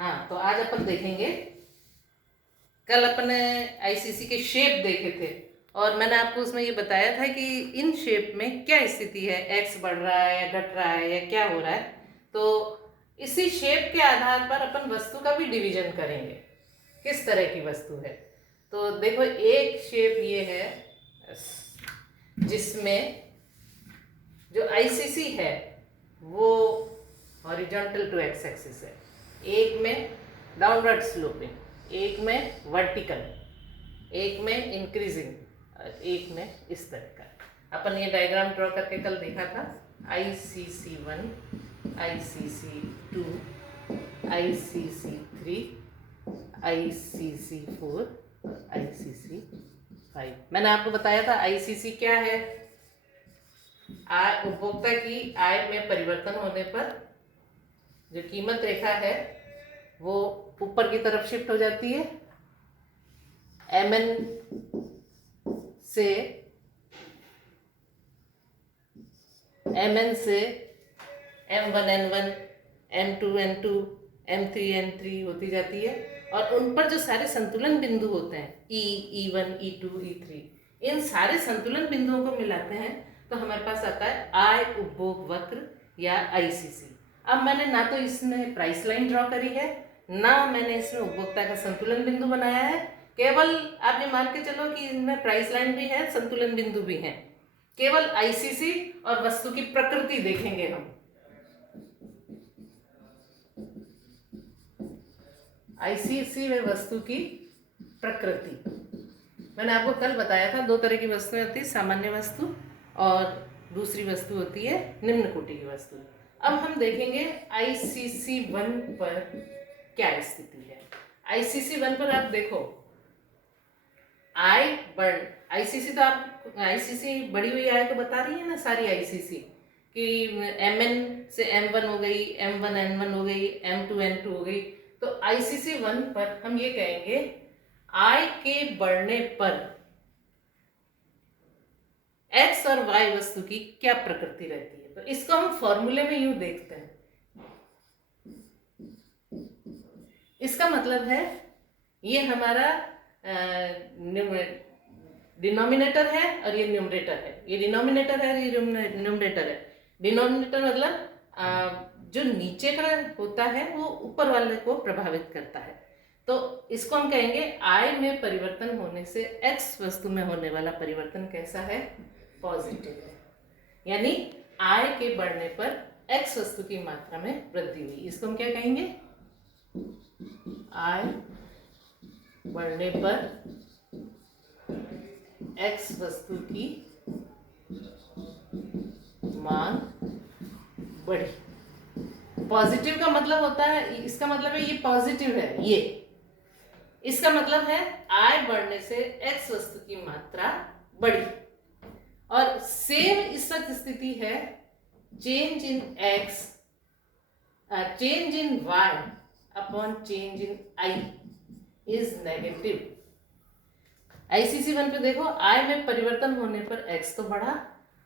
हाँ, तो आज अपन देखेंगे, कल अपन आईसीसी के शेप देखे थे और मैंने आपको उसमें ये बताया था कि इन शेप में क्या स्थिति है, एक्स बढ़ रहा है या घट रहा है या क्या हो रहा है। तो इसी शेप के आधार पर अपन वस्तु का भी डिवीजन करेंगे, किस तरह की वस्तु है। तो देखो, एक शेप ये है जिसमें जो आईसीसी है वो हॉरिजॉन्टल टू एक्स एक्सिस है, एक में डाउनवर्ड स्लोपिंग, एक में वर्टिकल, एक में इंक्रीजिंग, एक में इस तरह का। अपन ये डायग्राम ड्रॉ करके कल देखा था। ICC1, ICC2, ICC3, ICC4, ICC5। मैंने आपको बताया था ICC क्या है। आय, उपभोक्ता की आय में परिवर्तन होने पर जो कीमत रेखा है वो ऊपर की तरफ शिफ्ट हो जाती है। MN से M1 N1, M2 N2, M3 N3 होती जाती है और उन पर जो सारे संतुलन बिंदु होते हैं E1, E2, E3, इन सारे संतुलन बिंदुओं को मिलाते हैं तो हमारे पास आता है आय उपभोग वक्र या ICC। अब मैंने ना तो इसमें प्राइस लाइन ड्रॉ करी है, ना मैंने इसमें उपभोक्ता का संतुलन बिंदु बनाया है। केवल आप ये मान के चलो कि इनमें प्राइस लाइन भी है, संतुलन बिंदु भी है। केवल ICC और वस्तु की प्रकृति देखेंगे हम। ICC में वस्तु की प्रकृति, मैंने आपको कल बताया था दो तरह की वस्तुएं होती है, सामान्य वस्तु और दूसरी वस्तु होती है निम्न कोटि की वस्तु। अब हम देखेंगे ICC1 पर क्या स्थिति है। ICC1 पर आप देखो, आय बढ़, ICC तो आप ICC बढ़ी हुई आय तो बता रही है ना सारी ICC कि MN से M1 हो गई, M1 N1 हो गई, M2 N2 हो गई। तो ICC1 पर हम ये कहेंगे आय के बढ़ने पर X और Y वस्तु की क्या प्रकृति रहती है। तो इसको हम फॉर्मूले में यूं देखते हैं। इसका मतलब है ये हमारा डिनोमिनेटर है और ये न्यूमरेटर है। ये डिनोमिनेटर है, ये न्यूमरेटर है। डिनोमिनेटर मतलब जो नीचे का होता है वो ऊपर वाले को प्रभावित करता है। तो इसको हम कहेंगे आय में परिवर्तन होने से X वस्तु में होने वाला परिवर्तन कैसा है, पॉजिटिव है। यानी आय के बढ़ने पर X वस्तु की मात्रा में वृद्धि हुई। इसको हम क्या कहेंगे, आय बढ़ने पर X वस्तु की मांग बढ़ी। पॉजिटिव का मतलब होता है, इसका मतलब है ये पॉजिटिव है, ये इसका मतलब है आय बढ़ने से X वस्तु की मात्रा बढ़ी। और सेम इस वक्त स्थिति है change in X, change in Y upon change in I is negative. ICC1 पे देखो, आय में परिवर्तन होने पर X तो बढ़ा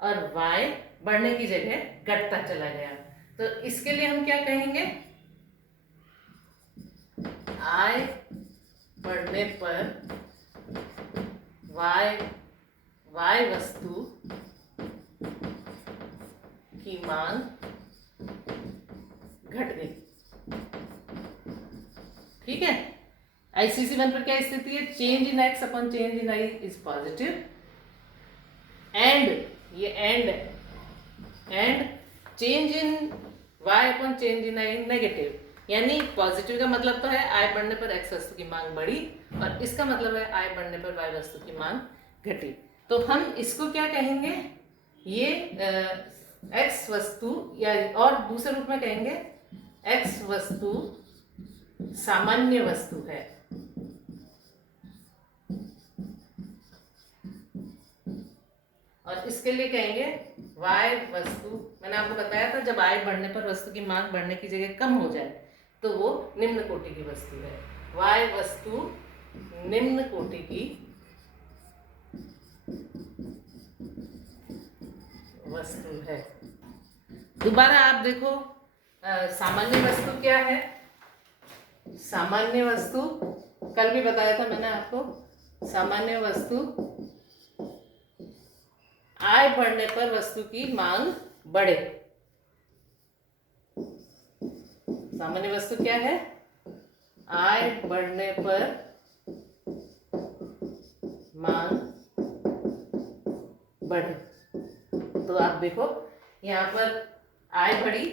और Y बढ़ने की जगह घटता चला गया। तो इसके लिए हम क्या कहेंगे, आय बढ़ने पर Y वस्तु की मांग घट गई। ठीक है। ICC1 पर क्या स्थिति है, change in X upon change in I is positive and ये and change in Y upon change in I negative. यानी पॉजिटिव का मतलब तो है आय बढ़ने पर X वस्तु की मांग बढ़ी और इसका मतलब है आय बढ़ने पर Y वस्तु की मांग घटी। तो हम इसको क्या कहेंगे, ये X वस्तु, या और दूसरे रूप में कहेंगे X वस्तु सामान्य वस्तु है। और इसके लिए कहेंगे Y वस्तु, मैंने आपको बताया था जब आय बढ़ने पर वस्तु की मांग बढ़ने की जगह कम हो जाए तो वो निम्न कोटि की वस्तु है। Y वस्तु निम्न कोटि की वस्तु है। दोबारा आप देखो, सामान्य वस्तु क्या है, सामान्य वस्तु, कल भी बताया था मैंने आपको, सामान्य वस्तु आय बढ़ने पर वस्तु की मांग बढ़े। सामान्य वस्तु क्या है? आय बढ़ने पर मांग बढ़े। तो आप देखो यहाँ पर आय बढ़ी,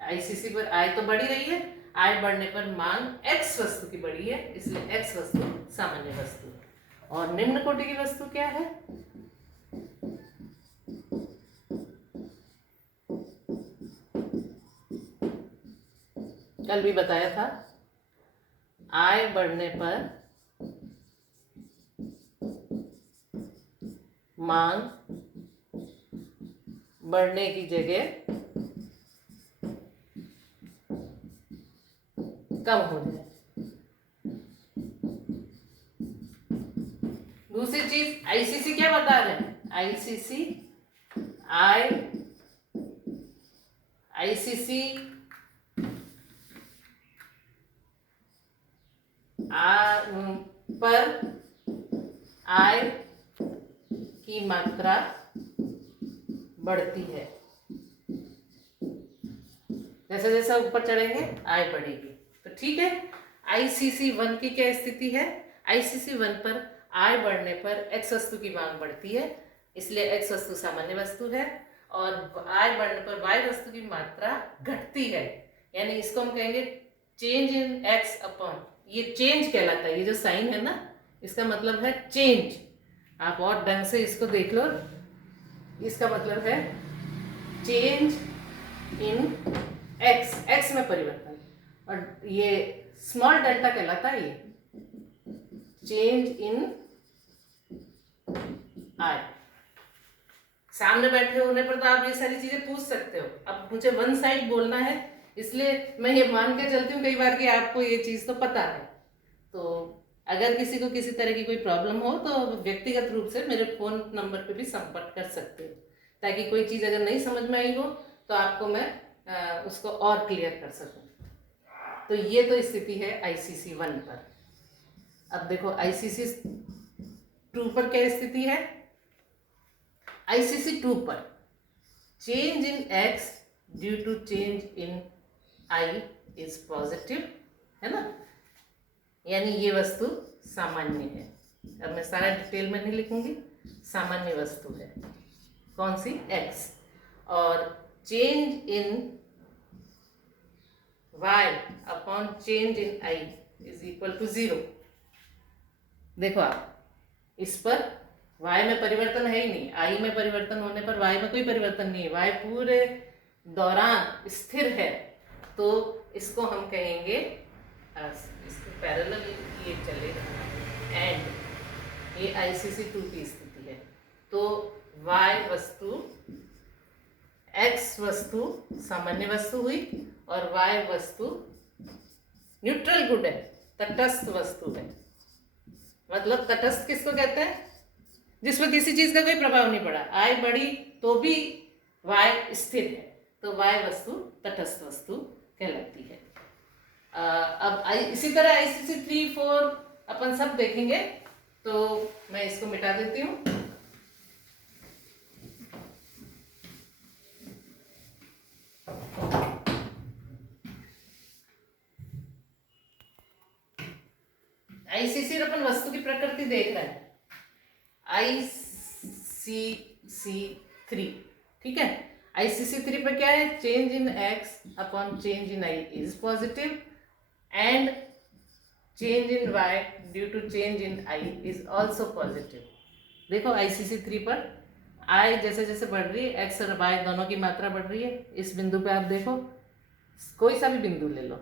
आईसीसी पर आय तो बढ़ी रही है, आय बढ़ने पर मांग एक्स वस्तु की बढ़ी है, इसलिए एक्स वस्तु सामान्य वस्तु है। और निम्न कोटि की वस्तु क्या है? कल भी बताया था, आय बढ़ने पर मांग बढ़ने की जगह कम हो जाए। दूसरी चीज आईसीसी क्या बता रहे हैं? आईसीसी पर आय की मात्रा बढ़ती है। जैसे जैसे ऊपर चढ़ेंगे आय बढ़ेगी। तो ठीक है, आईसीसी 1 की क्या स्थिति है? आईसीसी 1 पर आय बढ़ने पर एक्स वस्तु की मांग बढ़ती है, इसलिए एक्स वस्तु सामान्य वस्तु है। और आय बढ़ने पर वाई वस्तु की मात्रा घटती है, यानी इसको हम कहेंगे चेंज इन एक्स अपॉन, ये चेंज कहलाता है। ये जो साइन है ना, इसका मतलब है चेंज। आप और ढंग से इसको देख लो, इसका मतलब है चेंज इन एक्स, एक्स में परिवर्तन। और ये स्मॉल डेल्टा कहलाता है, ये चेंज इन आय। सामने बैठे होने पर तो आप ये सारी चीजें पूछ सकते हो। अब मुझे वन साइड बोलना है, इसलिए मैं ये मान के चलती हूँ कई बार कि आपको ये चीज तो पता है। तो अगर किसी को किसी तरह की कोई प्रॉब्लम हो तो व्यक्तिगत रूप से मेरे फोन नंबर पे भी संपर्क कर सकते हो, ताकि कोई चीज़ अगर नहीं समझ में आई हो तो आपको मैं उसको और क्लियर कर सकूं। तो ये तो स्थिति है आईसीसी 1 पर। अब देखो आईसीसी 2 पर क्या स्थिति है? आईसीसी 2 पर change in x due to change in i is positive, है ना, यानी ये वस्तु सामान्य है। अब मैं सारा डिटेल में नहीं लिखूंगी, सामान्य वस्तु है। कौन सी? एक्स। और change in y upon change in i is equal to 0। देखो आप, इस पर y में परिवर्तन है ही नहीं, i में परिवर्तन होने पर y में कोई परिवर्तन नहीं है, y पूरे दौरान स्थिर है। तो इसको हम कहेंगे, इसको पैरेलल ये चलेगा, एंड ये आईसीसी 2 की स्थिति है। तो y वस्तु, x वस्तु सामान्य वस्तु हुई और y वस्तु न्यूट्रल गुड है, तटस्थ वस्तु है। मतलब तटस्थ किसको कहते हैं? जिसमें किसी चीज का कोई प्रभाव नहीं पड़ा, आय बढ़ी तो भी y स्थिर है, तो y वस्तु तटस्थ वस्तु कहलाती है। अब इसी तरह आईसीसी 3, 4 अपन सब देखेंगे, तो मैं इसको मिटा देती हूँ। आईसीसी अपन वस्तु की प्रकृति देख रहे हैं, आईसीसी 3, ठीक है। आईसीसी 3 पर क्या है? Change in x upon change in i is positive and change in y due to change in i is also positive. देखो आईसीसी 3 पर आई जैसे जैसे बढ़ रही है, एक्स और वाई दोनों की मात्रा बढ़ रही है। इस बिंदु पे आप देखो, कोई सा भी बिंदु ले लो,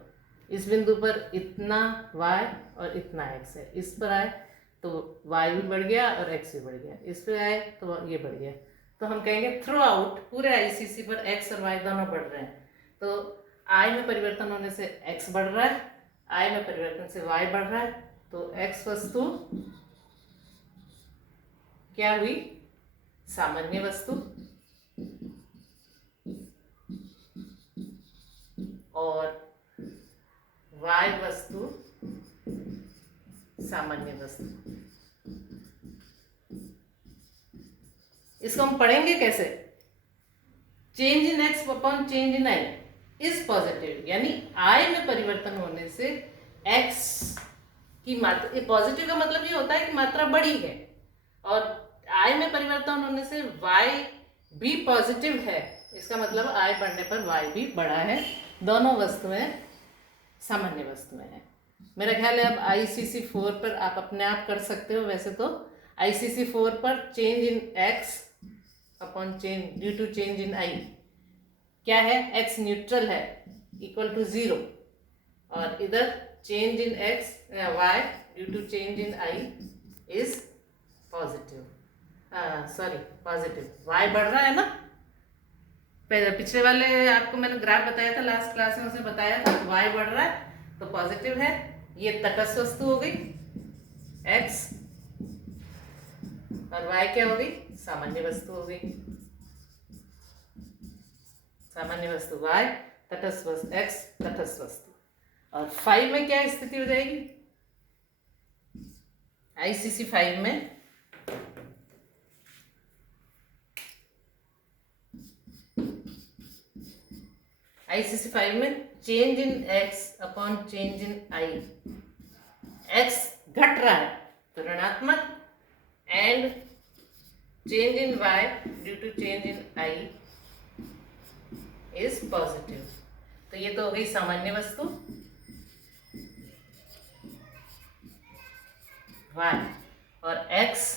इस बिंदु पर इतना y और इतना x है। इस पर आए तो y भी बढ़ गया और x भी बढ़ गया, इस पर आए तो ये बढ़ गया। तो हम कहेंगे थ्रू आउट पूरे आईसीसी पर x और y दोनों बढ़ रहे हैं। तो i में परिवर्तन होने से x बढ़ रहा है, i में परिवर्तन से y बढ़ रहा है। तो x वस्तु क्या हुई? सामान्य वस्तु। और y वस्तु सामान्य वस्तु। इसको हम पढ़ेंगे कैसे? Change in x upon change in i is positive, यानी i में परिवर्तन होने से x की मात्रा, पॉजिटिव का मतलब ये होता है कि मात्रा बड़ी है, और i में परिवर्तन होने से y भी पॉजिटिव है। इसका मतलब i बढ़ने पर y भी बड़ा है। दोनों वस्तुएं सामान्य वस्तुएं हैं। मेरा ख्याल है अब ICC 4 पर आप अपने आप कर सकते हो। वैसे तो ICC 4 पर change in x upon change due to change in i क्या है? x न्यूट्रल है, इक्वल टू 0, और इधर change in x y due to change in i is positive. Sorry, positive. y बढ़ रहा है ना। पिछले वाले आपको मैंने ग्राफ बताया था, लास्ट क्लास में उसमें बताया था y बढ़ रहा है तो पॉजिटिव है। ये तटस्थ वस्तु हो गई x, और y क्या हो गई? सामान्य वस्तु हो गई। सामान्य वस्तु y, तटस्थ वस्तु x, तटस्थ वस्तु। और 5 में क्या स्थिति हो जाएगी? ICC 5 में ICC 5 में change in x upon change in i, x घट रहा है तो ऋणात्मक, and change in y due to change in i is positive. तो ये तो हो गई सामान्य वस्तु y, और x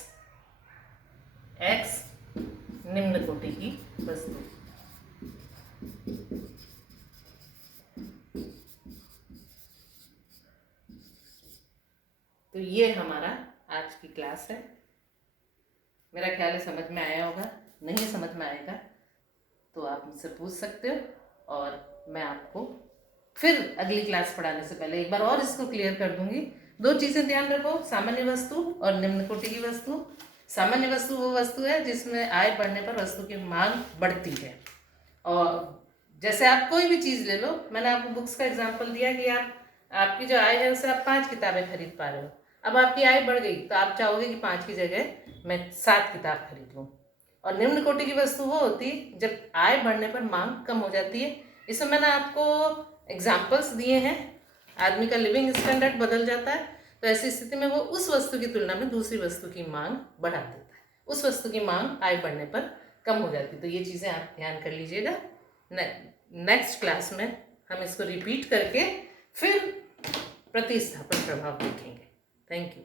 निम्न कोटि की वस्तु। तो ये हमारा आज की क्लास है। मेरा ख्याल है समझ में आया होगा। नहीं समझ में आएगा तो आप मुझसे पूछ सकते हो, और मैं आपको फिर अगली क्लास पढ़ाने से पहले एक बार और इसको क्लियर कर दूंगी। 2 चीज़ें ध्यान रखो, सामान्य वस्तु और निम्न कोटि की वस्तु। सामान्य वस्तु वो वस्तु है जिसमें आय बढ़ने पर वस्तु की मांग बढ़ती है। और जैसे आप कोई भी चीज़ ले लो, मैंने आपको बुक्स का एग्जाम्पल दिया कि आपकी जो आय है उससे आप 5 किताबें खरीद पा रहे हो। अब आपकी आय बढ़ गई तो आप चाहोगे कि 5 की जगह मैं 7 किताब खरीद लूँ। और निम्न कोटि की वस्तु वो होती है जब आय बढ़ने पर मांग कम हो जाती है। इसमें मैंने आपको एग्जाम्पल्स दिए हैं। आदमी का लिविंग स्टैंडर्ड बदल जाता है, तो ऐसी स्थिति में वो उस वस्तु की तुलना में दूसरी वस्तु की मांग बढ़ा देता है। उस वस्तु की मांग आय बढ़ने पर कम हो जाती है। तो ये चीज़ें आप ध्यान कर लीजिएगा। नेक्स्ट क्लास में हम इसको रिपीट करके फिर प्रतिस्थापन प्रभाव देखेंगे। Thank you.